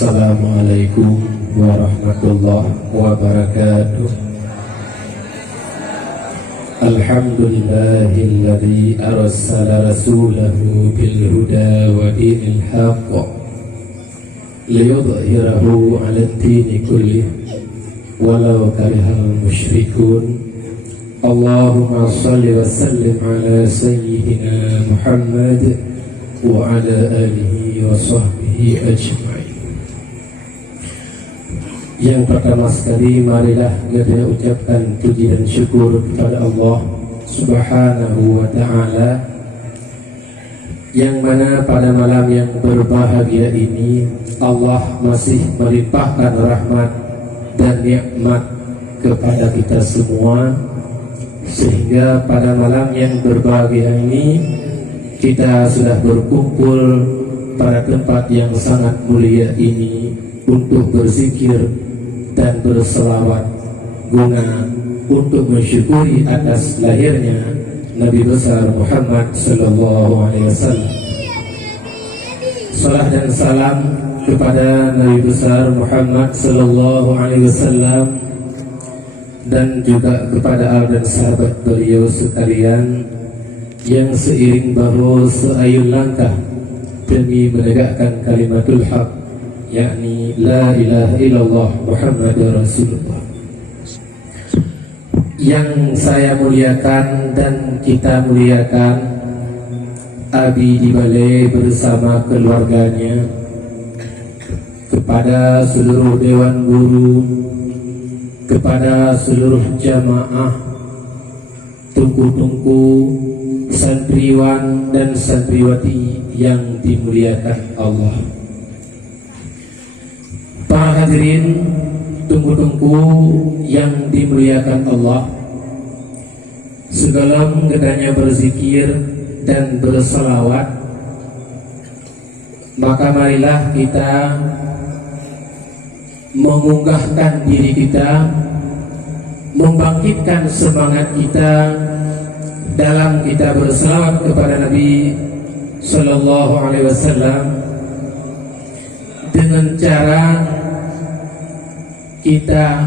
Assalamualaikum warahmatullahi wabarakatuh. Alhamdulillahilladzi arsala rasulahu bil huda wa dinil haqq liyudhhirahu 'alad dini kullih walau karihal musyrikun. Allahumma shalli wa sallim ala sayyidina Muhammad wa ala alihi wa sahbihi ajma'in. Yang pertama sekali, marilah kita ucapkan puji dan syukur kepada Allah Subhanahu wa ta'ala, yang mana pada malam yang berbahagia ini Allah masih melimpahkan rahmat dan nikmat kepada kita semua, sehingga pada malam yang berbahagia ini kita sudah berkumpul pada tempat yang sangat mulia ini untuk berzikir dan berselawat guna untuk mensyukuri atas lahirnya Nabi besar Muhammad sallallahu alaihi wasallam. Salam dan salam kepada Nabi besar Muhammad sallallahu alaihi wasallam dan juga kepada al dan sahabat beliau sekalian yang seiring bahu seayun langkah demi menegakkan kalimatul haq, yakni la ilaha illallah Muhammadur Rasulullah. Yang saya muliakan dan kita muliakan Abi di Balai bersama keluarganya, kepada seluruh dewan guru, kepada seluruh jamaah, tungku-tungku, santriwan dan santriwati yang dimuliakan Allah. Para hadirin, tunggu-tunggu yang dimuliakan Allah, sebelum kedannya berzikir dan berselawat, maka marilah kita mengunggahkan diri kita, membangkitkan semangat kita dalam kita berselawat kepada Nabi sallallahu alaihi wasallam dengan cara kita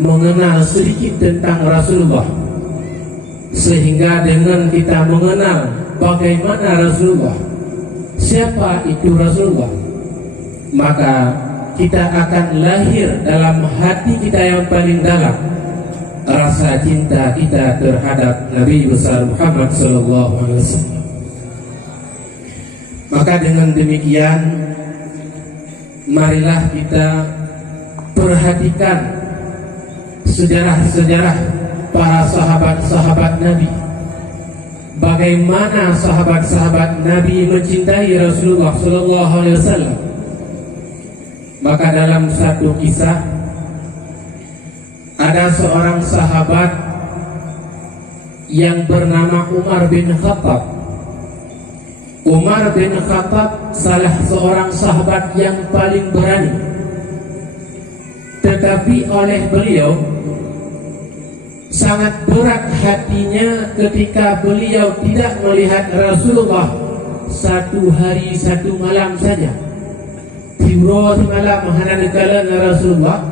mengenal sedikit tentang Rasulullah, sehingga dengan kita mengenal bagaimana Rasulullah, siapa itu Rasulullah, maka kita akan lahir dalam hati kita yang paling dalam rasa cinta kita terhadap Nabi besar Muhammad sallallahu alaihi wasallam. Maka dengan demikian, marilah kita perhatikan sejarah-sejarah para sahabat-sahabat Nabi, bagaimana sahabat-sahabat Nabi mencintai Rasulullah sallallahu alaihi wasallam. Maka dalam satu kisah, ada seorang sahabat yang bernama Umar bin Khattab. Umar bin Khattab salah seorang sahabat yang paling berani, tetapi oleh beliau sangat berat hatinya ketika beliau tidak melihat Rasulullah satu hari satu malam saja. Tiura malam menghadapkan Rasulullah,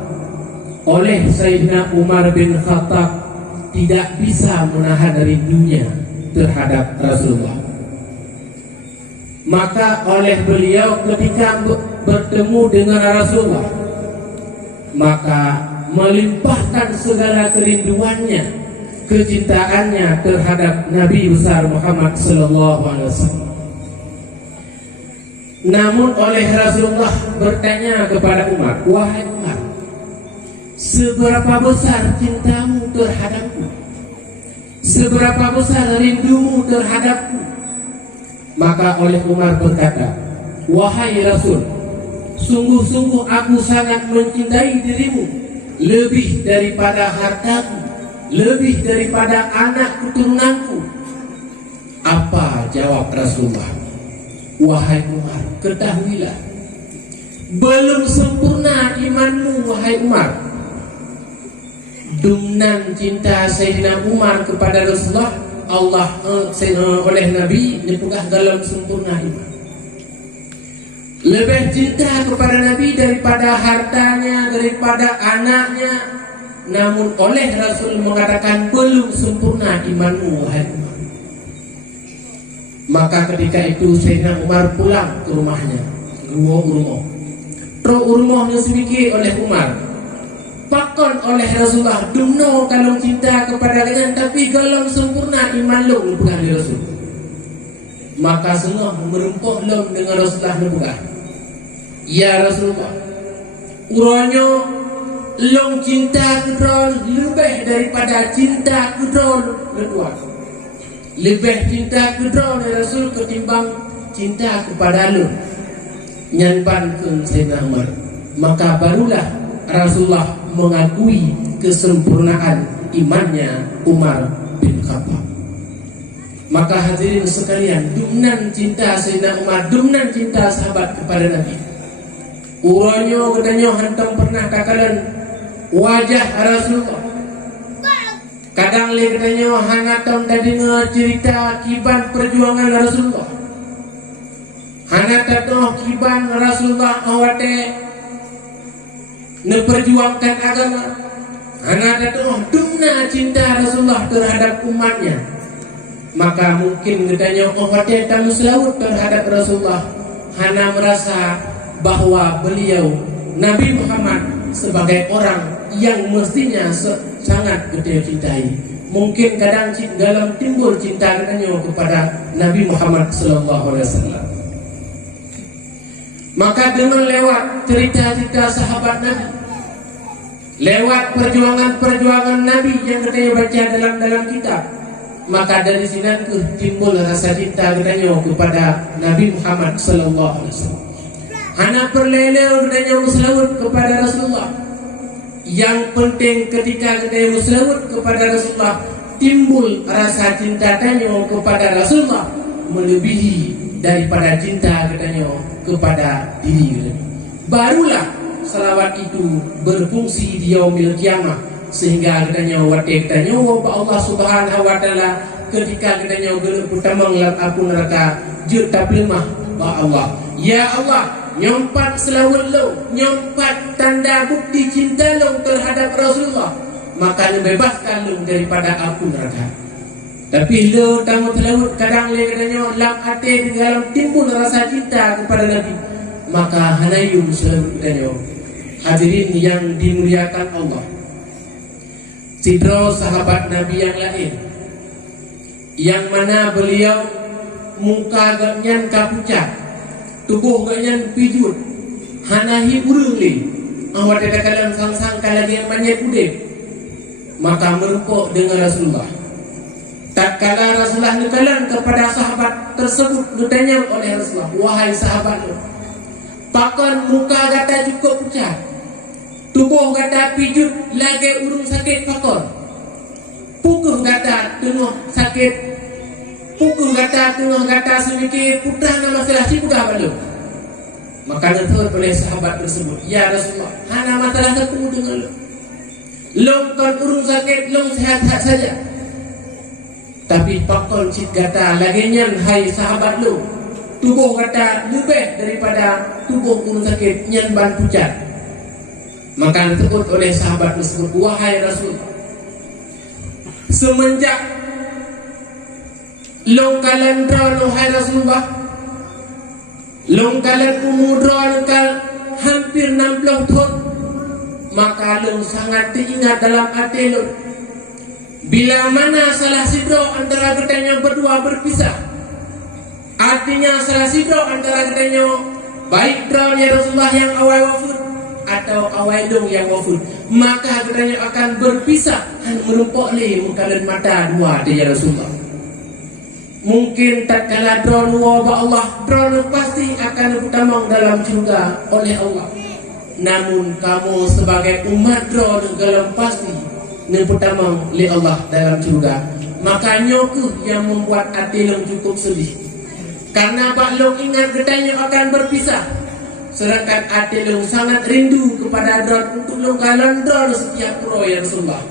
oleh Sayyidina Umar bin Khattab tidak bisa menahan rindunya terhadap Rasulullah. Maka oleh beliau ketika bertemu dengan Rasulullah, maka melimpahkan segala kerinduannya, kecintaannya terhadap Nabi besar Muhammad sallallahu alaihi wasallam. Namun oleh Rasulullah bertanya kepada Umar, wahai Umar, seberapa besar cintamu terhadapku? Seberapa besar rindumu terhadapku? Maka oleh Umar berkata, wahai Rasul, sungguh-sungguh aku sangat mencintai dirimu lebih daripada hartaku, lebih daripada anak keturunanku. Apa jawab Rasulullah? Wahai Umar, ketahuilah, belum sempurna imanmu, wahai Umar. Dengan cinta Sayyidina Umar kepada Rasulullah, oleh Nabi dipegah dalam sempurna iman. lebih cinta kepada Nabi daripada hartanya, daripada anaknya. Namun oleh Rasul mengatakan, belum sempurna imanmu, wahai Umar. Maka ketika itu Sayyidina Umar pulang ke rumahnya, rumah. Rumahnya sedikit oleh Umar. Pakon oleh Rasulullah, dumno kalau cinta kepada kalian, tapi kalau sempurna iman lo bukan di Rasul. Maka semua merempuk lo dengan Rasulullah bukan. Ya Rasulullah, uranya long cinta kedua lebih daripada cinta kedua kedua. Lebih cinta kedua dari Rasul ketimbang cinta kepada lo. Nyanpankan Sayyidina Umar. Maka barulah Rasulullah mengakui kesempurnaan imannya Umar bin Khattab. Maka hadirin sekalian, dumnan cinta Sayyidina Umar, dumnan cinta sahabat kepada Nabi. Uranya katanya hantam pernah takalan wajah Rasulullah. Kadang le katanya hantam dah dengar cerita kiban perjuangan Rasulullah. Hantam kiban Rasulullah awate memperjuangkan agama. Anak datang dumna cinta Rasulullah terhadap umatnya. Maka mungkin katanya hati tamu selaut terhadap Rasulullah. Hana merasa bahwa beliau Nabi Muhammad sebagai orang yang mestinya sangat gede cintai. Mungkin kadang dalam timbul cinta katanya kepada Nabi Muhammad sallallahu alaihi wasallam. Maka dengan lewat cerita-cerita sahabat Nabi, lewat perjuangan-perjuangan Nabi yang katanya baca dalam kitab, maka dari sini timbul rasa cinta katanya kepada Nabi Muhammad sallallahu alaihi wasallam. Anak perlelew katanya muslawut kepada Rasulullah. Yang penting ketika katanya muslawut kepada Rasulullah, timbul rasa cinta katanya kepada Rasulullah melebihi daripada cinta katanya kepada diri. Barulah salawat itu berfungsi di yaumil kiamah, sehingga katanya wate katanya Allah Subhanahu wa taala ketika katanya gelap utamang lam aku neraka je taplemah ba Allah. Ya Allah, nyompat selawat lo, nyompat tanda bukti cinta lo terhadap Rasulullah, maka bebaskan lo daripada aku neraka. Tapi lo tamu selawat kadang le katanya lam ate di dalam timbul rasa cinta kepada Nabi, maka hanayum selawat katanya. Hadirin yang dimuliakan Allah, sidro sahabat Nabi yang lain, yang mana beliau muka ganyan kapucat, tubuh ganyan pijut, hanahi uruli, awak kadang sang-sang kalagi yang banyak udip, maka merupuk dengan Rasulullah. Tak kala Rasulullah nukalan kepada sahabat tersebut, ditanya oleh Rasulullah, wahai sahabat, pakon muka kata cukup pucat, tubuh kata pijut lagi urung sakit pakon, pukul kata tengah sakit, pukul kata tengah kata sedikit putra nama selasi putra balu. Maka betul oleh sahabat tersebut, ya Rasulullah, hana masalah ketemu dengan lo. Long kon urung sakit, long sehat-sehat saja. Tapi pakon cik kata laginya hai sahabat lo, tubuh kata lebih daripada tubuh urung sakit nyan ban pucat. Maka disebut oleh sahabat tersebut, wahai Rasul, semenjak longkalan drawn wahai Rasulullah, longkalan umur drawn hampir 60 tahun, maka lo sangat teringat dalam hati lo bila mana salah sidro antara katanya berdua berpisah. Artinya salah sidro antara katanya baik drawn ya Rasulullah yang awal wafud atau awailung yang wafud, maka katanya akan berpisah menumpuk li mukalan mata dua dia Rasulullah. Mungkin tak kala drone wa Allah, drone pasti akan utamang dalam surga oleh Allah. Namun kamu sebagai umat drone dalam pasti utamang li Allah dalam surga. Makanya yang membuat hati long cukup sedih, karena Pak Long ingat katanya akan berpisah. Sedangkan hati long sangat rindu kepada drone untuk long kalan drone setiap pro ya Rasulullah.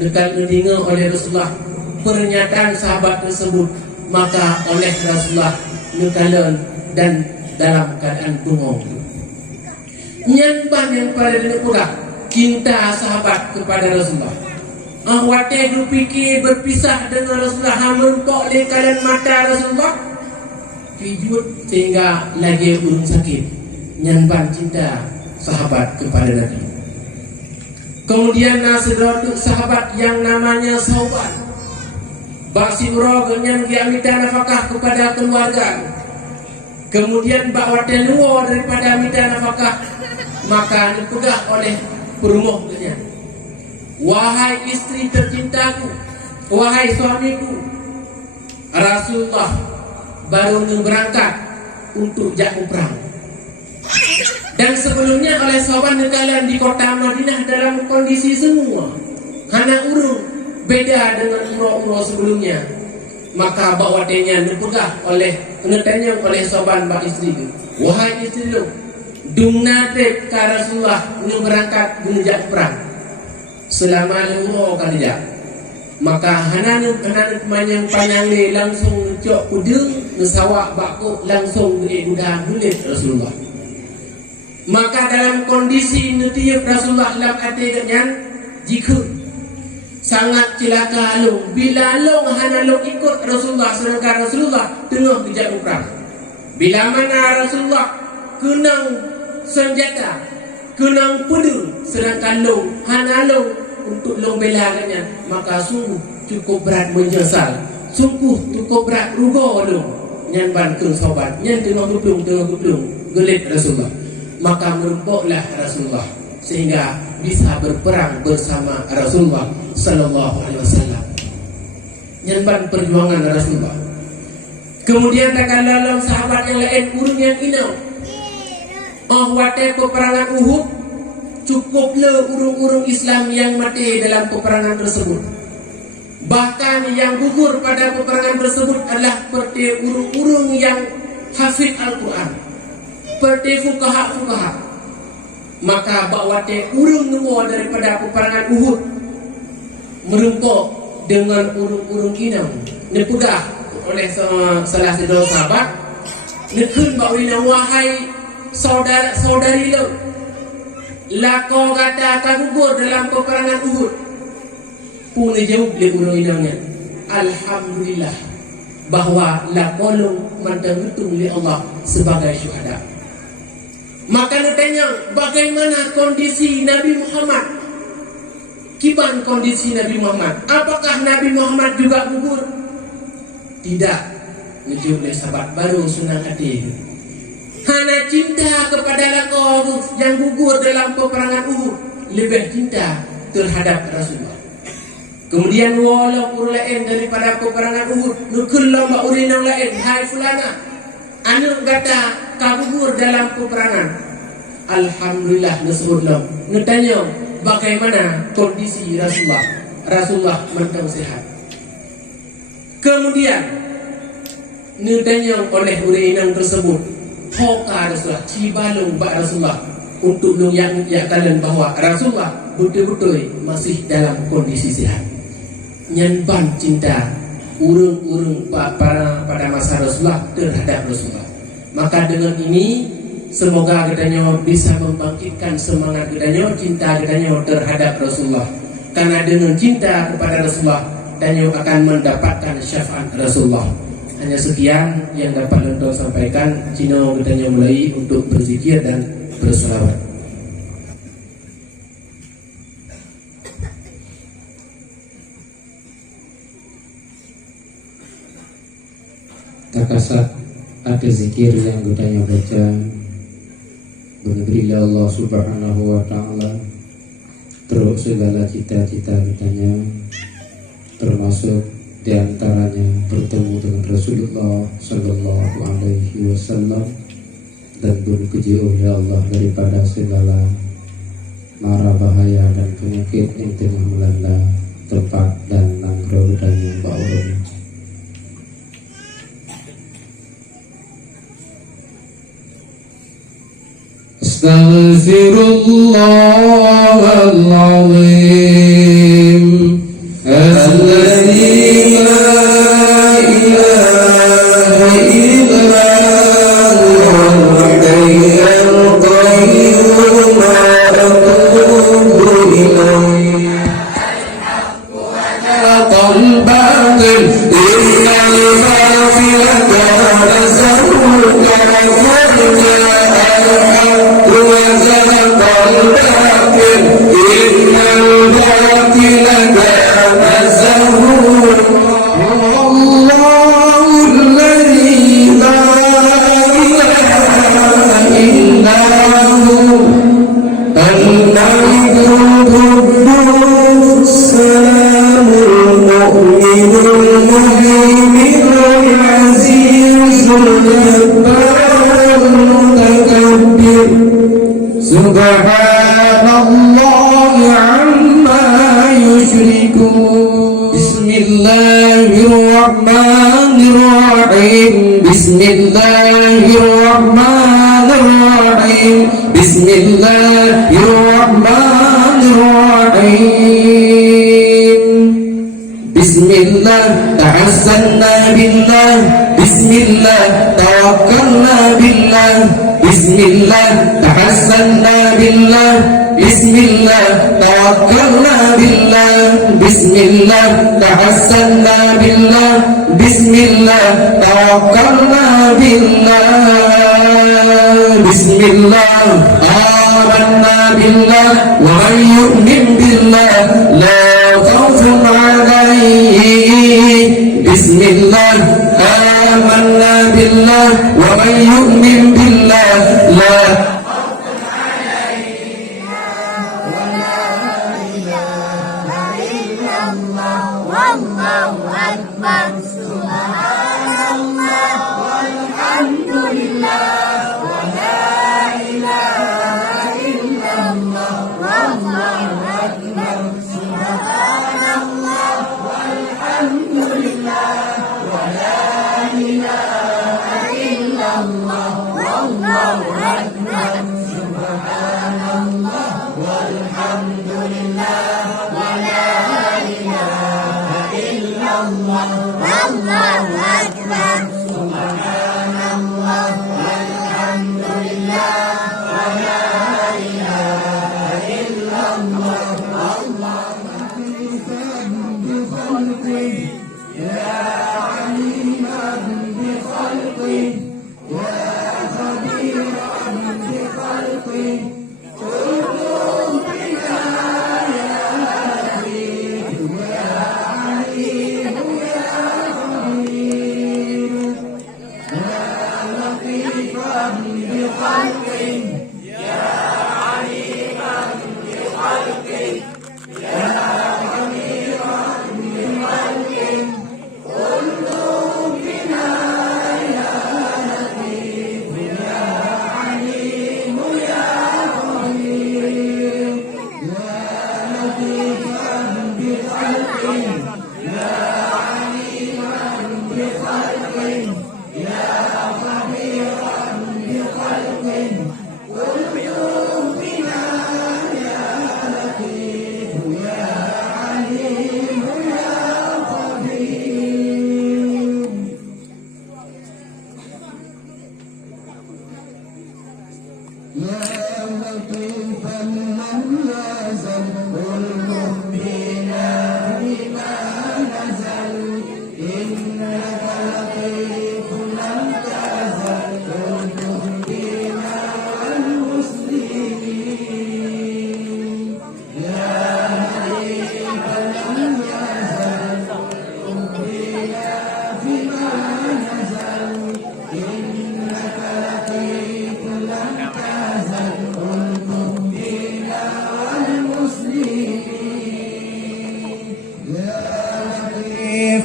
Dekat mendengar oleh Rasulullah pernyataan sahabat tersebut, maka oleh Rasulullah nukalan dan dalam keadaan bengong. Nyanban yang pada pula cinta sahabat kepada Rasulullah. Wate fikir berpisah dengan Rasulullah, hampok le kalian mata Rasulullah pijut sehingga lagi urung sakit. Nyanban cinta sahabat kepada Nabi. Kemudian nasedot sahabat yang namanya Sauban, basi uro dengan minta nafkah kepada keluarga. Kemudian bawa teluo daripada minta nafkah, maka dipegah oleh perumuhnya. Wahai istri tercintaku, wahai suamiku, Rasulullah baru berangkat untuk jauh perang. Dan sebelumnya oleh sahabat kalian di kota Madinah dalam kondisi semua hana urung beda dengan uro-uro sebelumnya. Maka bawadenya dipegah oleh pengetanya oleh sahabat mbak istri itu. Wahai istri lu, dumnate ke Rasulullah berangkat menjak perang selama uro kali. Maka hana panjang langsung cok kudung nesawak bakuk langsung udah dulit Rasulullah. Maka dalam kondisi netiap Rasulullah dalam hatinya jika sangat celaka long bila long hana long ikut Rasulullah, sedangkan Rasulullah tengah kejap perang. Bila mana Rasulullah kenang senjata, kenang pedang, sedangkan long hana long untuk long belakannya, maka sungguh cukup berat menyesal, sungguh cukup berat rugo long nyanban ke sahabat nyan tengah geplung gelit Rasulullah. Maka merempoklah Rasulullah sehingga bisa berperang bersama Rasulullah sallallahu alaihi wasallam. Nyanban perjuangan Rasulullah. Kemudian takkan dalam sahabat yang lain urung yang inau. Wate peperangan Uhud cukuplah urung-urung Islam yang mati dalam peperangan tersebut. Bahkan yang gugur pada peperangan tersebut adalah seperti urung-urung yang hafid Al-Quran, seperti fukaha. Maka bakwate urung nuwa daripada peperangan Uhud merempok dengan urung-urung inam nepegah oleh salah satu sahabat nekun bakwina, wahai saudari lo, lako kata gugur dalam peperangan Uhud. Pun jauh le urung inamnya, alhamdulillah bahwa lakolong mantangutung li Allah sebagai syuhada. Maka ditanya bagaimana kondisi Nabi Muhammad? Kiban kondisi Nabi Muhammad? Apakah Nabi Muhammad juga gugur? Tidak. Ngejuk oleh sahabat baru senang hati. Hana cinta kepada lakon yang gugur dalam peperangan Uhud, lebih cinta terhadap Rasulullah. Kemudian walaupun lain daripada peperangan Uhud, nukul lomba urinang lain, hai fulana, anu kata kabur dalam peperangan. Alhamdulillah nasrullah. Netanya bagaimana kondisi Rasulullah? Rasulullah mantap sehat. Kemudian netanya oleh urinang tersebut, hoka Rasulullah, cibalung bak Rasulullah untuk yang kalian bahwa Rasulullah betul-betul masih dalam kondisi sehat. Nyanban cinta urung-urung pada masa Rasulullah terhadap Rasulullah. Maka dengan ini semoga kitanya bisa membangkitkan semangat kitanya, cinta kitanya terhadap Rasulullah. Karena dengan cinta kepada Rasulullah kitanya akan mendapatkan syafaat Rasulullah. Hanya sekian yang dapat Lento sampaikan. Cino kitanya mulai untuk berzikir dan berselawat. Takasat ada zikir yang kitanya baca, berilah Allah subhanahu wa ta'ala terus segala cita-cita kitanya, termasuk diantaranya bertemu dengan Rasulullah sallallahu alaihi wasallam dan berpuji oleh Allah daripada segala mara bahaya dan penyakit yang tengah melanda tempat dan nangkro dan yang bauran. Astaghfirullahaladzim alladzi la ilaha illa huwa عما يشركون بسم الله الرحمن الرحيم بسم الله الرحمن الرحيم بسم الله الرحمن الرحيم بسم الله توسلنا بالله بسم الله توكلنا بالله بسم الله توسلنا بالله بسم الله توكلنا بالله بسم الله توسلنا بالله بسم الله توكلنا بالله بسم الله آمنا بالله ومن يؤمن بالله لا خوف عليه بسم الله آمنا بالله ومن يؤمن بالله لا والله أكبر سبحان الله والحمد لله ولا إله إلا الله والله أكبر سبحان الله والحمد لله ولا إله إلا الله والله أكبر سبحان الله والحمد لله ولا إله إلا الله والله أكبر سبحان الله والحمد لله ولا إله إلا الله الله بخلقه يا عليما بخلقه يا خبيرا بخلقه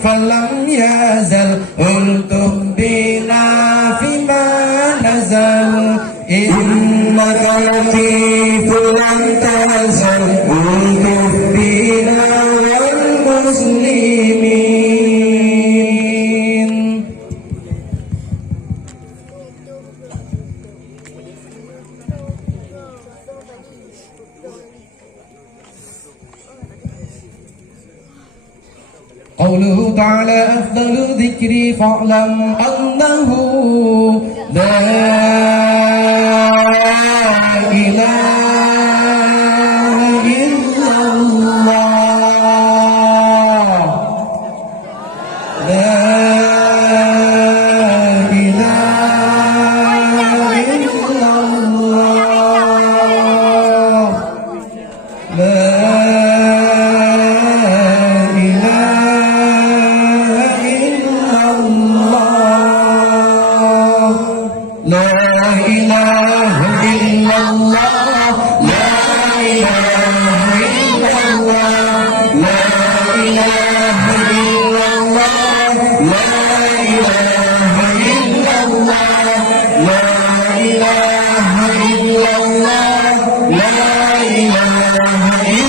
فلم يزل ألطف بنا فيما نزل إنك لطيف لم تزل ألطف بنا والمسلمين قوله تعالى أفضل ذكري فاعلم أنه لا إله إلا الله لا إله إلا الله لا إله إلا الله لا إله إلا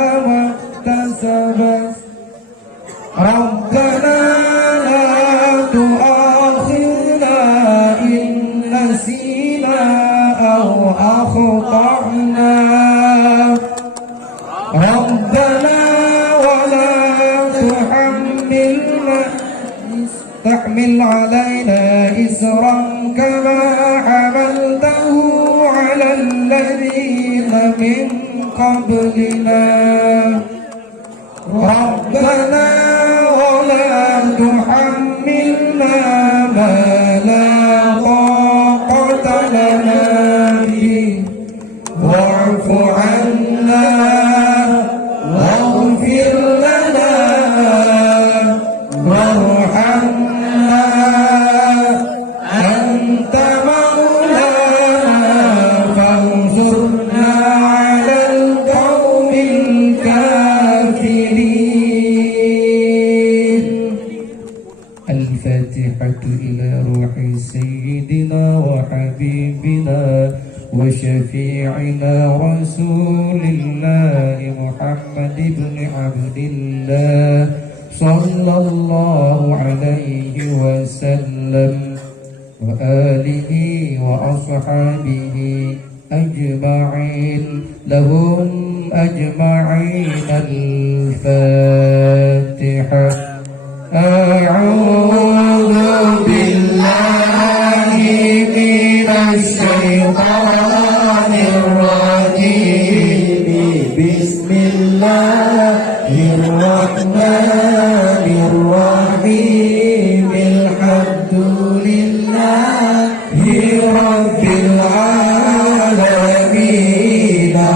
أخطأنا ربنا ولا تحمل علينا إسرا كما حملته على الذين من قبلنا ربنا ولا تحملنا ما لا طاقة لنا به واعف عنا واغفر لنا وارحمنا أنت مولانا فانصرنا على القوم الكافرين. الفاتحة إلى روح سيدنا وحبيبنا وشفيعنا رسول الله محمد بن عبد الله صلى الله عليه وسلم وآله وأصحابه أجمعين لهم أجمعين. الفاتحة. أعوذ بالله من الشيطان الرجيم بسم الله الرحمن الرحيم الحمد لله رب العالمين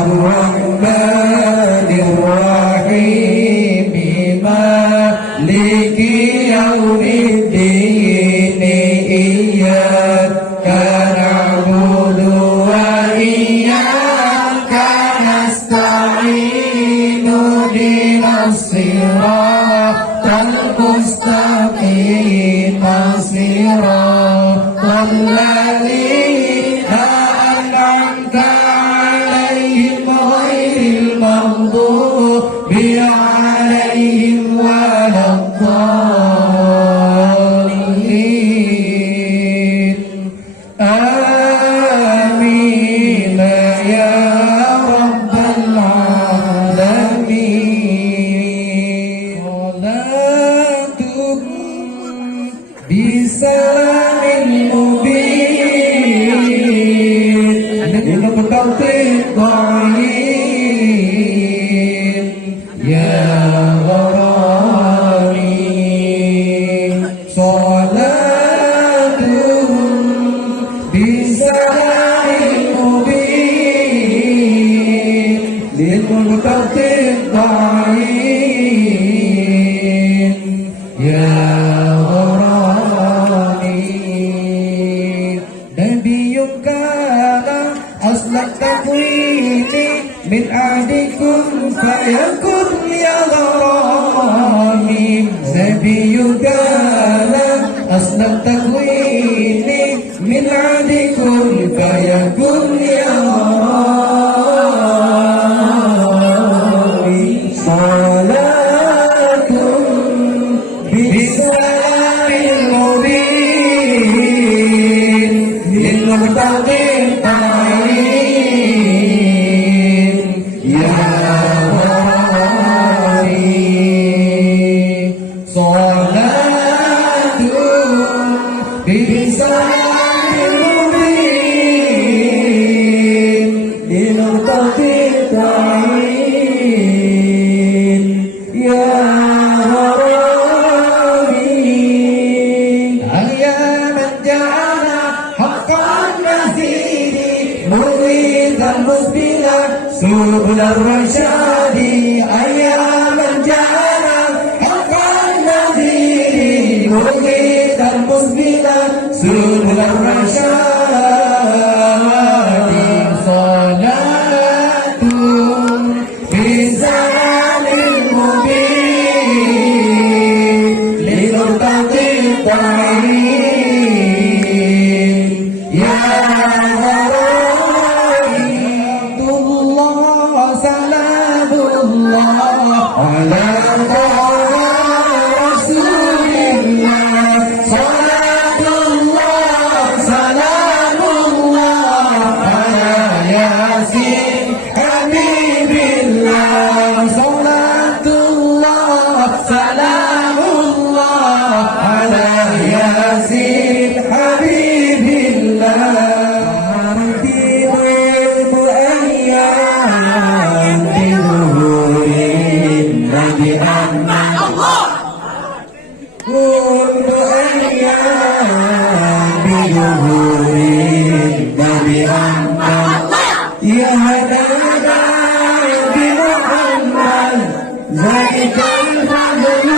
الرحمن الرحيم مالك يوم الدين إياك نعبد وإياك نستعين اهدنا الصراط المستقيم صراط الذين أنعمت عليهم غير المغضوب عليهم ولا الضالين. آمين يا رب العالمين. صلاة بسلام مبين للمتقين ضعيف يا غرامي. صلاة بسلام مبين للمتقين ضعيف يا نبي كان أصل التكوين من أهلكم فيكن يا غرامي. نبي كان أصل التكوين من أهلكم فيكن يا غرامي. صلاة بسلام المبين للمتقين طعيم يا غرامي. صلاة بسلام المبين للمتقين طعيم يا غرامي. يا من جعل حقا نسيري مريدا مسبلا سبل الرشاد. يا من جعل حقا نسيري مريدا مسبلا سبل الرشاد. صلاة بسلام المبين للمتقي الطعيم يا غرامي. عبد الله سلام الله على رسول الله. صلاة الله ياسين حبيب الله صلاة الله سلام الله على ياسين حبيب الله ربيب أيام بظهور النبي أحمد قرب أيام بظهور النبي أحمد يا هدانا بمحمد ذلك الفضل